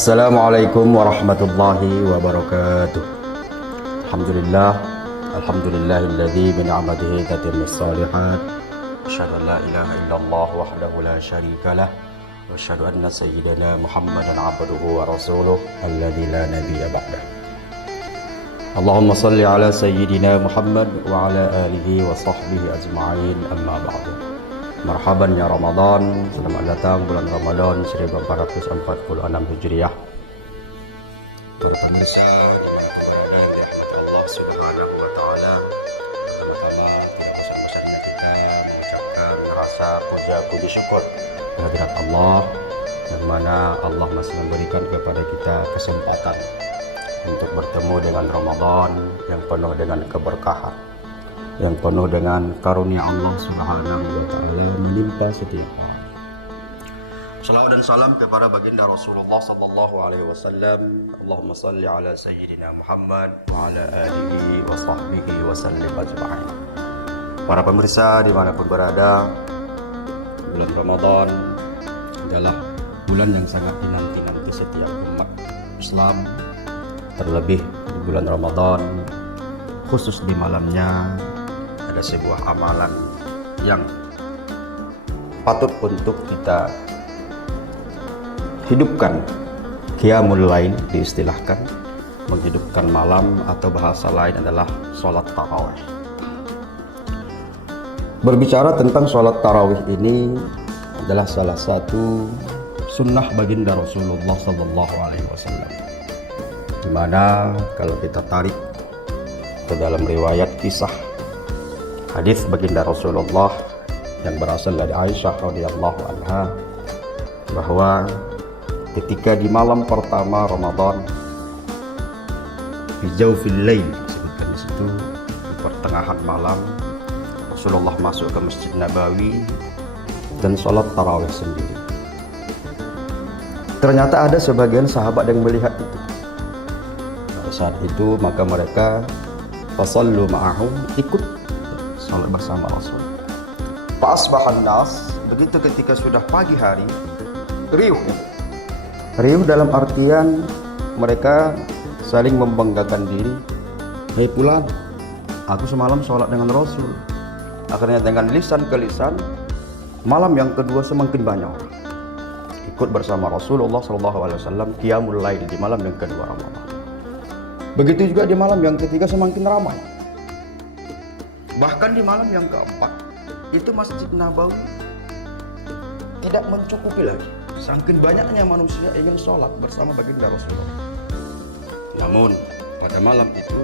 Assalamualaikum warahmatullahi wabarakatuh. Alhamdulillah, alhamdulillahilladzi bi ni'matihi tatimmus shalihat. Asyhadu an la ilaha illallah wahdahu la syarikalah wa asyhadu anna sayyidana Muhammadan abduhu wa rasuluh alladzi la nabiyya ba'dah. Allahumma salli ala sayyidina Muhammad wa ala alihi wa sahbihi ajma'in, amma ba'du. Marhaban ya Ramadan, selamat datang bulan Ramadan 1446 Hijriah. Para pemirsa yang dirahmati Allah Subhanahu wa taala, pertama-tama tidak bosan-bosannya kita mengucapkan rasa puji syukur kehadirat Allah, yang mana Allah masih memberikan kepada kita kesempatan untuk bertemu dengan Ramadan yang penuh dengan keberkahan, yang penuh dengan karunia Allah Subhanahu wa taala menimpa setiap orang. Salawat dan salam kepada baginda Rasulullah sallallahu alaihi wasallam. Allahumma salli ala sayyidina Muhammad wa ala alihi wa sahbihi wa sallim ajma'in. Para pemirsa dimanapun berada, bulan Ramadan adalah bulan yang sangat dinanti-nanti setiap umat Islam. Terlebih di bulan Ramadan, khusus di malamnya, ada sebuah amalan yang patut untuk kita hidupkan. Qiyamul lail diistilahkan, menghidupkan malam, atau bahasa lain adalah sholat tarawih. Berbicara tentang sholat tarawih ini adalah salah satu sunnah baginda Rasulullah sallallahu alaihi wasallam, di mana kalau kita tarik ke dalam riwayat kisah hadis baginda Rasulullah yang berasal dari Aisyah radhiyallahu anha, bahwa ketika di malam pertama Ramadan, fi jawfil lail, disebutkan di situ, di pertengahan malam, Rasulullah masuk ke Masjid Nabawi dan sholat tarawih sendiri. Ternyata ada sebagian sahabat yang melihat itu. Pada saat itu maka mereka fasallu ma'ahum, ikut salat bersama Rasul. Fa'asbahan nas, begitu ketika sudah pagi hari, riuh dalam artian mereka saling membanggakan diri. Hei fulan, aku semalam sholat dengan Rasul. Akhirnya dengan lisan ke lisan, malam yang kedua semakin banyak orang ikut bersama Rasulullah SAW qiyamul lail di malam yang kedua Ramadan. Begitu juga di malam yang ketiga semakin ramai. Bahkan di malam yang keempat, itu Masjid Nabawi tidak mencukupi lagi. Saking banyaknya manusia ingin sholat bersama baginda Rasulullah. Namun pada malam itu,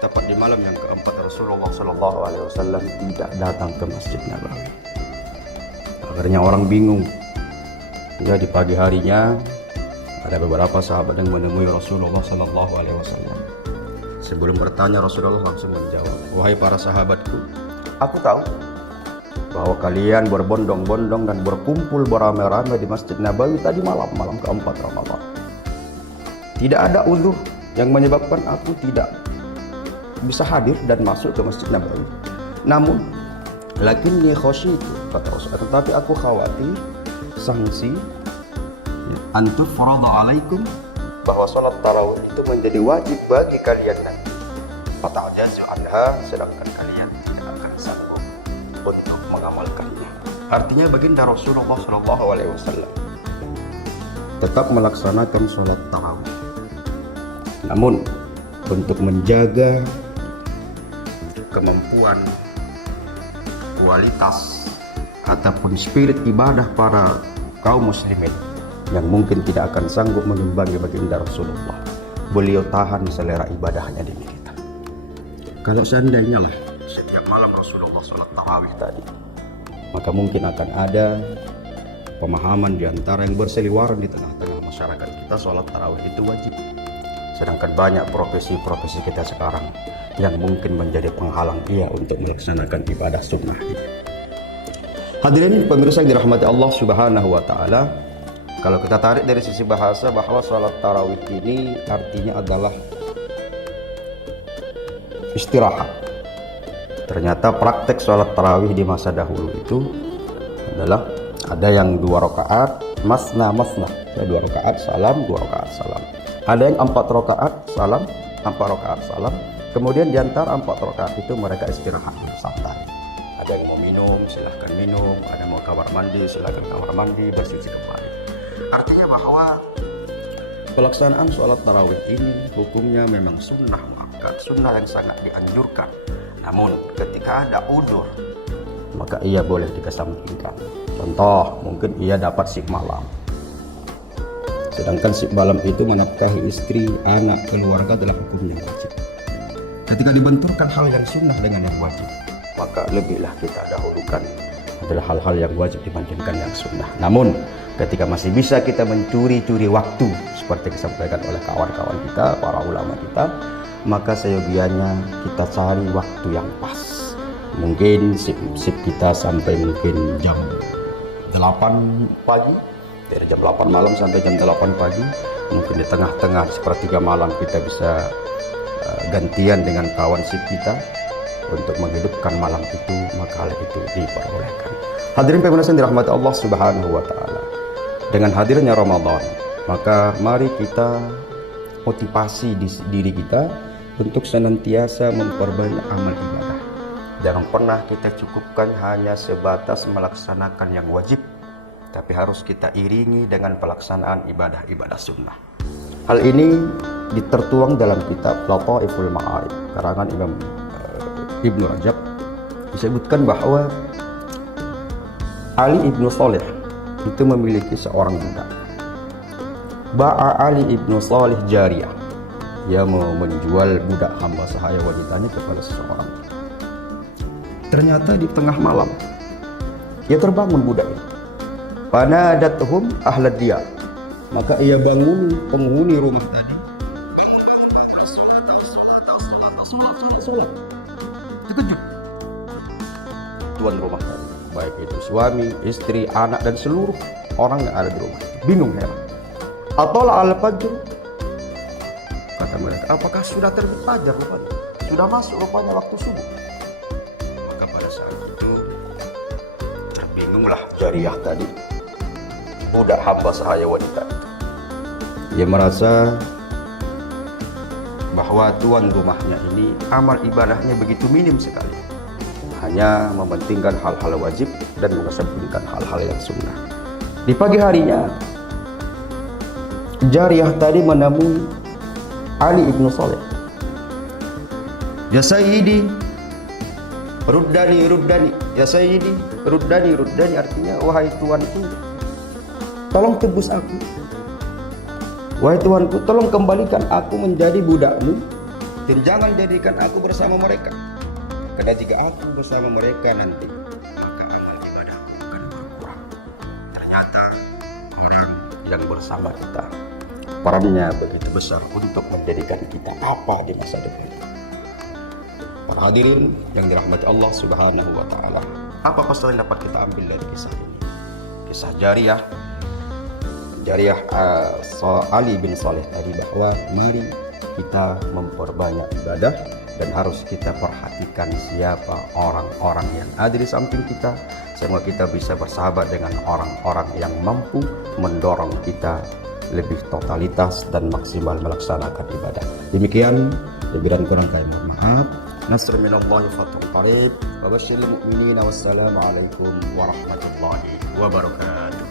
tepat di malam yang keempat, Rasulullah SAW tidak datang ke Masjid Nabawi. Akhirnya orang bingung. Ya, di pagi harinya ada beberapa sahabat yang menemui Rasulullah SAW. Sebelum bertanya, Rasulullah langsung menjawab, wahai para sahabatku, aku tahu bahwa kalian berbondong-bondong dan berkumpul beramai-ramai di Masjid Nabawi tadi malam keempat Ramadan. Tidak ada uzur yang menyebabkan aku tidak bisa hadir dan masuk ke Masjid Nabawi. Namun, lakinni khasyitu, kata Rasulullah, tetapi aku khawatir sanksi antufrada alaikum, bahwa sholat tarawih itu menjadi wajib bagi kalian nanti. Fata'jazu anha, sedangkan kalian tidak akan sanggup untuk mengamalkannya. Artinya baginda Rasulullah SAW tetap melaksanakan sholat tarawih. Namun untuk menjaga kemampuan, kualitas ataupun spirit ibadah para kaum muslimin yang mungkin tidak akan sanggup menyumbangi baginda Rasulullah, beliau tahan selera ibadahnya demi kita. Kalau seandainya lah setiap malam Rasulullah sholat tarawih tadi, maka mungkin akan ada pemahaman di antara yang berseliweran di tengah-tengah masyarakat kita, sholat tarawih itu wajib. Sedangkan banyak profesi-profesi kita sekarang yang mungkin menjadi penghalang dia untuk melaksanakan ibadah sunnah ini. Hadirin pemirsa yang dirahmati Allah Subhanahu wa taala, kalau kita tarik dari sisi bahasa, bahwa sholat tarawih ini artinya adalah istirahat. Ternyata praktek sholat tarawih di masa dahulu itu adalah ada yang 2 rakaat, masna masna, ya 2 rakaat salam, 2 rakaat salam. Ada yang 4 rakaat salam, 4 rakaat salam. Kemudian di antara 4 rakaat itu mereka istirahat santai. Ada yang mau minum, silahkan minum. Ada yang mau kamar mandi, silahkan kamar mandi, bersuci kembali. Artinya bahwa pelaksanaan sholat tarawih ini hukumnya memang sunnah muakkad, sunnah yang sangat dianjurkan. Namun ketika ada udzur, maka ia boleh dikesampingkan. Contoh, mungkin ia dapat shift malam. Sedangkan shift malam itu menafkahi istri, anak, keluarga adalah hukumnya wajib. Ketika dibenturkan hal yang sunnah dengan yang wajib, maka lebihlah kita dahulukan adalah hal-hal yang wajib dibandingkan yang sunnah. Namun ketika masih bisa kita mencuri-curi waktu seperti disampaikan oleh kawan-kawan kita, para ulama kita, maka seyogianya kita cari waktu yang pas. Mungkin sip kita sampai mungkin jam 8 pagi, dari jam 8 malam sampai jam 8 pagi. Mungkin di tengah-tengah sepertiga malam kita bisa gantian dengan kawan sip kita untuk menghidupkan malam itu, maka hal itu diperbolehkan. Hadirin pemirsa yang dirahmati Allah Subhanahu wa taala. Dengan hadirnya Ramadan, maka mari kita motivasi diri kita untuk senantiasa memperbanyak amal ibadah. Jangan pernah kita cukupkan hanya sebatas melaksanakan yang wajib, tapi harus kita iringi dengan pelaksanaan ibadah-ibadah sunnah. Hal ini ditertuang dalam kitab Lataiful Ma'arif karangan Imam Ibnu Rajab. Disebutkan bahwa Ali ibnu Shalih itu memiliki seorang budak. Ba'a Ali ibnu Shalih jariyah. Ia mau menjual budak hamba sahaya wanitanya kepada seseorang. Ternyata di tengah malam ia terbangun budak itu. Panadathum ahlad diyar. Maka ia bangun penghuni rumah tadi. Bangun, salat. Terkejut tuan rumah tadi, baik itu suami, istri, anak, dan seluruh orang yang ada di rumah itu bingung, heran. Atala al-fajr, kata mereka, apakah sudah terbit fajar rupanya, sudah masuk rupanya waktu subuh. Maka pada saat itu terbingunglah jariyah tadi, budak hamba sahaya wanita itu. Ia merasa bahwa tuan rumahnya ini amal ibadahnya begitu minim sekali, hanya mementingkan hal-hal wajib dan mengesampingkan hal-hal yang sunnah. Di pagi harinya jariyah tadi menemui Ali ibnu Shalih. Ya Sayyidi, ruddani. Ya Sayyidi, ruddani artinya wahai tuanku, tolong tebus aku. Wahai tuanku, tolong kembalikan aku menjadi budakmu dan jangan jadikan aku bersama mereka. Karena jika aku bersama mereka nanti, maka amal ibadahku akan berkurang. Ternyata orang yang bersama kita perannya begitu besar untuk menjadikan kita apa di masa depan. Para hadirin yang dirahmati Allah Subhanahu wa taala, apa pesan yang dapat kita ambil dari kisah ini? Kisah jariyah Ali bin Shalih tadi, bahwa mari kita memperbanyak ibadah dan harus kita perhatikan siapa orang-orang yang ada di samping kita, sehingga kita bisa bersahabat dengan orang-orang yang mampu mendorong kita lebih totalitas dan maksimal melaksanakan ibadah. Demikian, lebih dan kurang kami mohon maaf. Nasrun minallahi fathun qarib wa basyiril mu'minina. Wassalamu alaikum warahmatullahi wabarakatuh.